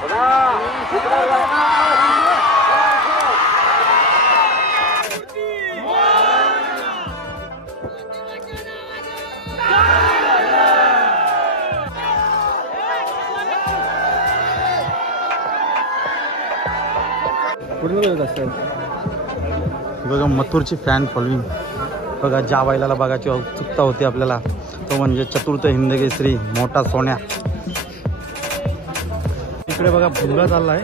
बघा मथुरची fan following बघा, ज्या बैलाला बघायची उत्सुकता होती आपल्याला तो म्हणजे चतुर्थ हिंदकेसरी मोठा सोन्या. इकडे बघा भुंगा चाललाय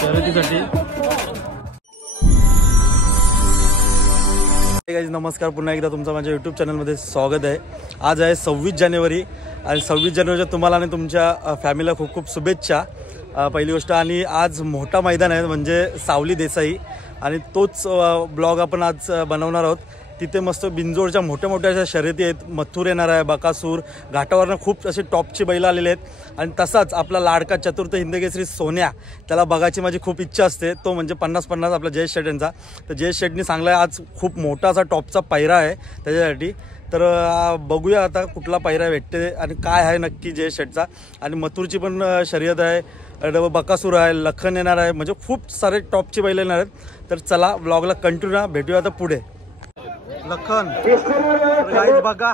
शर्यतीसाठी. नमस्कार, पुन्हा एकदा तुमचं माझ्या यूट्यूब चॅनलमध्ये स्वागत आहे. आज आहे 26 जानेवारी आणि 26 जानेवारीच्या तुम्हाला आणि तुमच्या फॅमिलीला खूप खूप शुभेच्छा. पहिली गोष्ट, आणि आज मोठा मैदान आहे म्हणजे सावली देसाई, आणि तोच ब्लॉग आपण आज बनवणार आहोत. तिथे मस्त बिंजोडच्या मोठ्या मोठ्या अशा शर्यती आहेत. मथुर येणार आहे, बकासूर, घाटावरनं खूप असे टॉपची बैलं आलेले आहेत. आणि तसाच आपला लाडका चतुर्थ हिंदकेसरी सोन्या, त्याला बघायची माझी खूप इच्छा असते. तो म्हणजे 50-50 आपला जयेश शेट यांचा. तर जयेश शेटनी सांगला आहे आज खूप मोठा असा टॉपचा पायरा आहे त्याच्यासाठी. तर बघूया आता कुठला पायरा भेटते आणि काय आहे नक्की जयेश शेटचा. आणि मथुरची पण शर्यत आहे, बकासूर आहे, लखन येणार आहे, म्हणजे खूप सारे टॉपची बैल येणार आहेत. तर चला ब्लॉगला कंटिन्यू भेटूया आता पुढे. लखन गाईज बघा,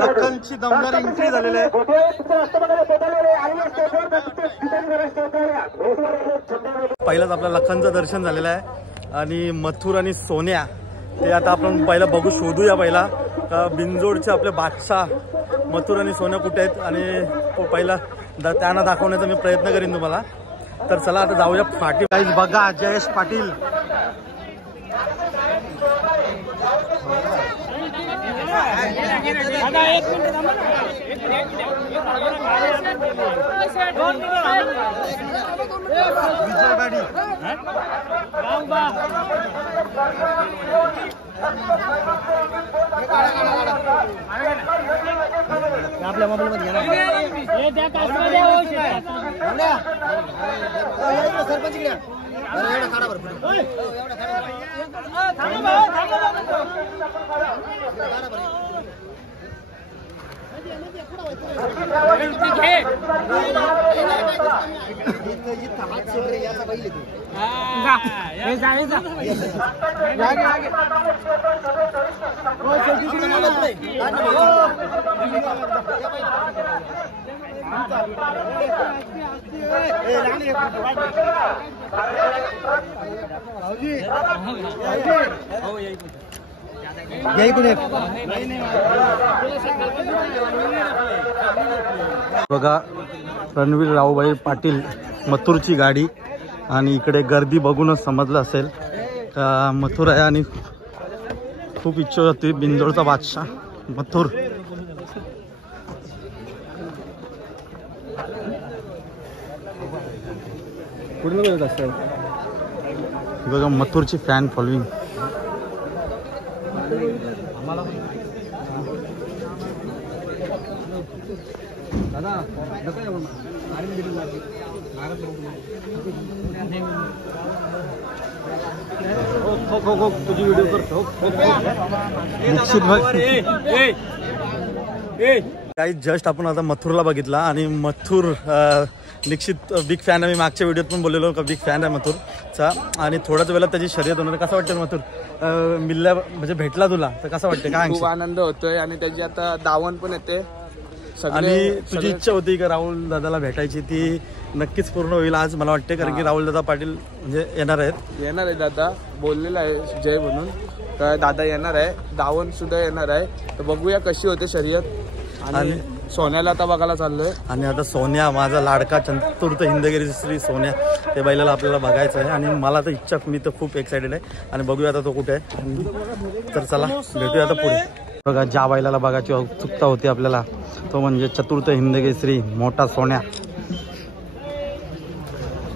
लखनची दमदार एंट्री झालेली आहे. पहिलाच आपल्या लखनचं दर्शन झालेलं आहे. आणि मथुर आणि सोन्या ते आता आपण पहिला बघू, शोधूया पहिला बिंजोडचे आपले बादशाह मथुर आणि सोन्या कुठे आहेत, आणि पहिला त्यांना दाखवण्याचा मी प्रयत्न करीन तुम्हाला. तर चला आता जाऊया पाटील. गाईज बघा, जयेश पाटील गाडी आपल्या मोबाईल मध्ये सरपंच बघा, रणवीर रावबाई पाटील मथुरची गाडी. आणि इकडे गर्दी बघूनच समजलं असेल मथुर आहे. आणि खूप इच्छा होती बिंजोडचा बादशाह मथुर. कुठलं असं बघा मथुरची फॅन फॉलोइंग. तुझी व्हिडिओ करतो काही. जस्ट आपण आता मथुरला बघितला आणि मथुर निश्चित बिग फॅन आहे. मी मागच्या व्हिडिओत पण बोललेलो का बिग फॅन आहे मथुरचा. आणि थोड्याच वेळात त्याची शर्यत होणार. कसं वाटतं मथुर मिळल्या म्हणजे भेटला तुला तर कसं वाटतं? काय खूप आनंद होतोय. आणि त्याची आता दावण पण येते. आणि तुझी इच्छा होती का राहुल दादाला भेटायची, ती नक्कीच पूर्ण होईल आज मला वाटते. कारण की राहुल दादा पाटील म्हणजे येणार आहे दादा बोललेला आहे जय म्हणून. तर दादा येणार आहे, दावण सुद्धा येणार आहे. तर बघूया कशी होते शर्यत. आणि सोन्याला आता बघायला चाललोय. आणि आता सोन्या माझा लाडका चतुर्थ हिंदकेसरी सोन्या, ते बैलाला आपल्याला बघायचं आहे. आणि मला तर इच्छा, मी तर खूप एक्सायटेड आहे. आणि बघूया आता तो कुठे आहे. तर चला भेटूया आता पुढे. बघा, ज्या बैलाला बघायची उत्सुकता होती आपल्याला तो म्हणजे चतुर्थ हिंदकेसरी मोठा सोन्या.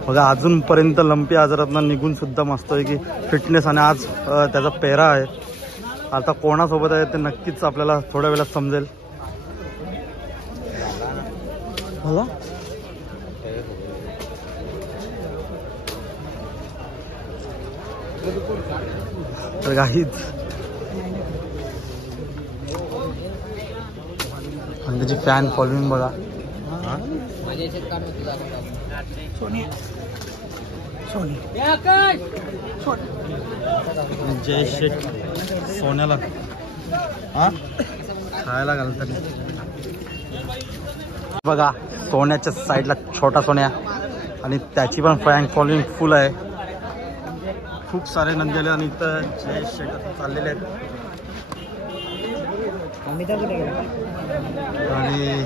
बघा, अजूनपर्यंत लंपी आजारातनं निघून सुद्धा मस्त आहे की फिटनेस. आणि आज त्याचा पेहरा आहे. आता कोणासोबत आहे ते नक्कीच आपल्याला थोड्या वेळात समजेल. बघा, तर गाईत आणि त्याची फॅन फॉलोइंग बघा. जय शेठ सोन्याला खायला घालतात बघा. सोन्याच्या साईडला छोटा सोन्या आणि त्याची पण फॅन फॉलोइंग फुल आहे. खूप सारे नंदी आले आणि इथं जय शेठ चाललेले आहेत. आणि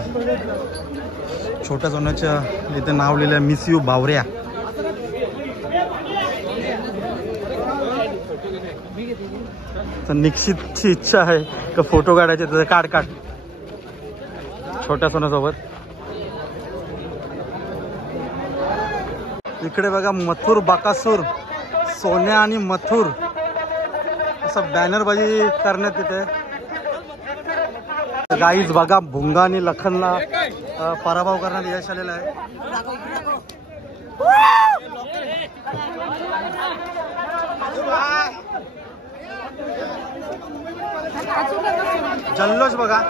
छोट्या सोन्याच्या इथे नाव लिहिलं आहे मिस यू बावऱ्या. तर निश्चितची इच्छा आहे का फोटो काढायचे तर काढ छोट्या सोन्यासोबत. इकडे बघा मथुर बाकासूर, सोन्या आणि मथुर असं बॅनरबाजी करण्यात येते. गाईज बघा भुंगा आणि लखनला पराभव करण्यात यश आलेलं आहे. जल्लोष बघा.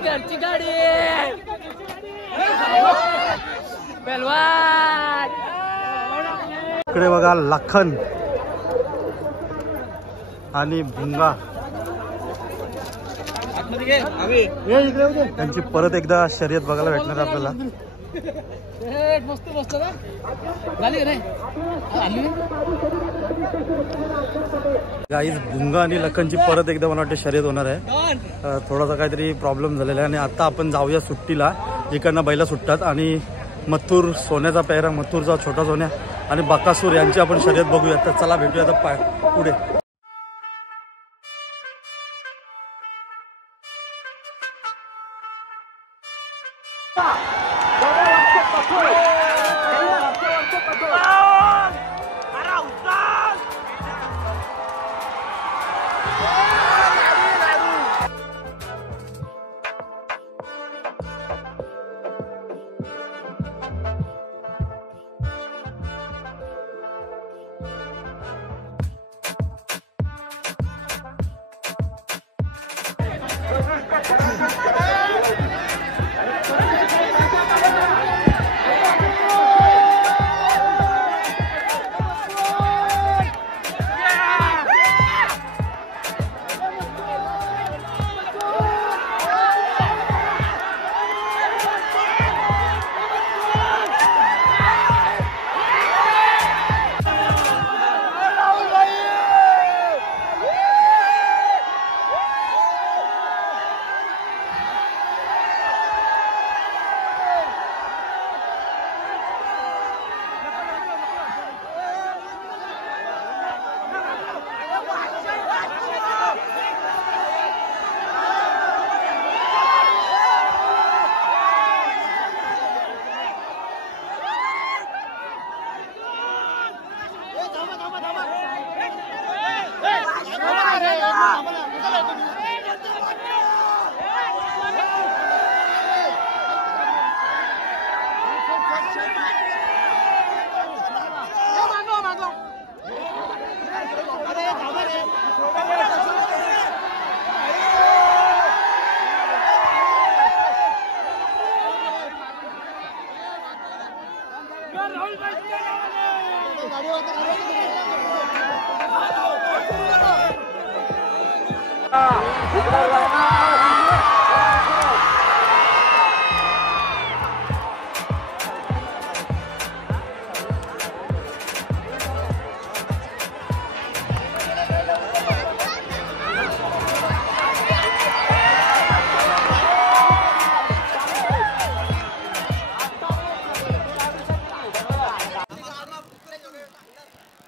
घरची गाडी इकडे बघा लखन आणि भुंगा त्यांची परत एकदा शर्यत बघायला भेटणार आपल्याला. गाईज भुंगा आणि लखनची परत एकदा मला वाटतं शर्यत होणार आहे. थोडासा काहीतरी प्रॉब्लेम झालेला आहे आणि आता आपण जाऊया सुट्टीला. इकडनं बैला सुटतात आणि मथुर सोन्याचा पेहरा, मथुरचा छोटा सोन्या आणि बकासूर यांची आपण शर्यत बघूया. तर चला भेटूया आता पुढे.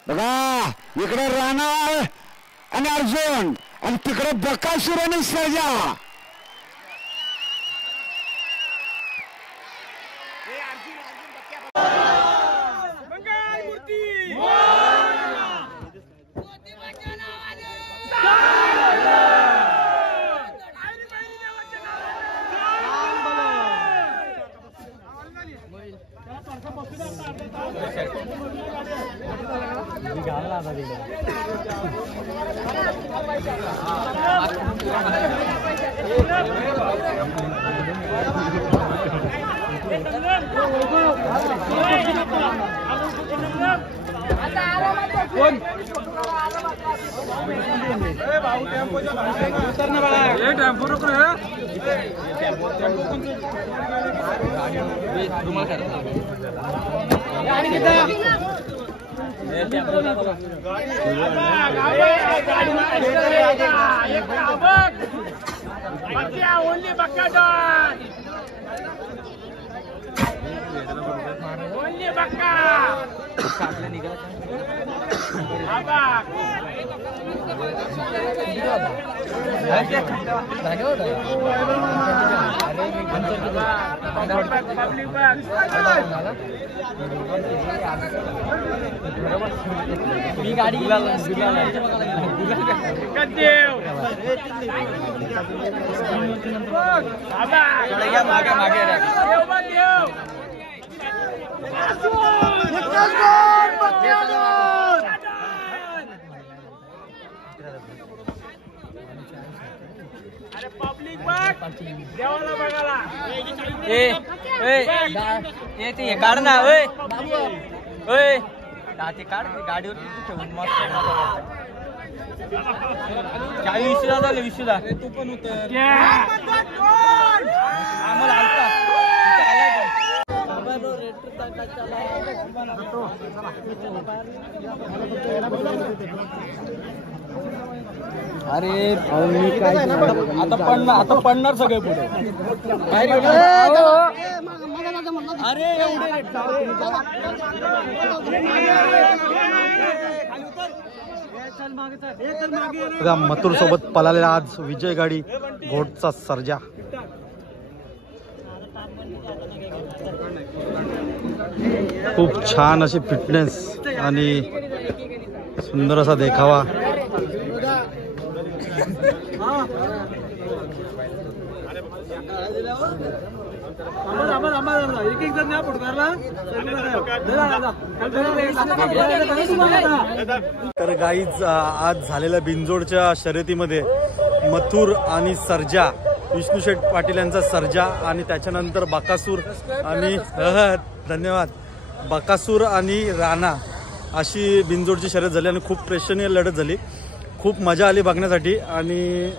बघा इकडे राणा आणि अर्जुन आणि तिकडे बकासूर आणि सर्जा. मी गाडी काढ ना ते काढ गाडीवर ठेवून मस्त काही विषय झाले विषयला तू पण अरे मी काय आता पडणार सगळे पुढे अरे बघा मथुर सोबत पळालेला आज विजय गाडी घोटचा सर्जा. खूप छान अशी फिटनेस आणि सुंदर असा देखावा. तर गाईज आज झालेल्या बिनजोडच्या शर्यतीमध्ये मथुर आणि सर्जा, विष्णू शेठ पाटील यांचा सर्जा आणि त्याच्यानंतर बकासूर आणि धन्यवाद बकासूर आणि राणा अशी बिनजोडची शर्यत झाली आणि खूप प्रेक्षणीय लढत झाली. खूप मजा आली बघण्यासाठी आणि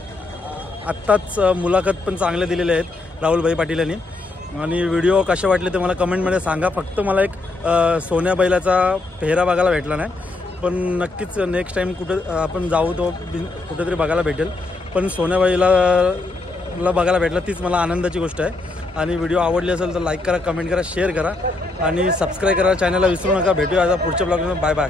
आत्ताच मुलाखत पण चांगल्या दिलेल्या आहेत राहुलभाई पाटील यांनी. आणि व्हिडिओ कसे वाटले ते मला कमेंटमध्ये सांगा. फक्त मला एक सोन्या बैलाचा पेहरा बघायला भेटला नाही, पण नक्कीच नेक्स्ट टाईम कुठं आपण जाऊ तो कुठेतरी बघायला भेटेल. पण सोन्या बैलाला बघायला भेटला तीच मला आनंदाची गोष्ट आहे. आणि व्हिडिओ आवडली असेल तर लाईक करा, कमेंट करा, शेअर करा आणि सबस्क्राईब करा चॅनलला विसरू नका. भेटूया आता पुढच्या ब्लॉगमध्ये. Bye bye.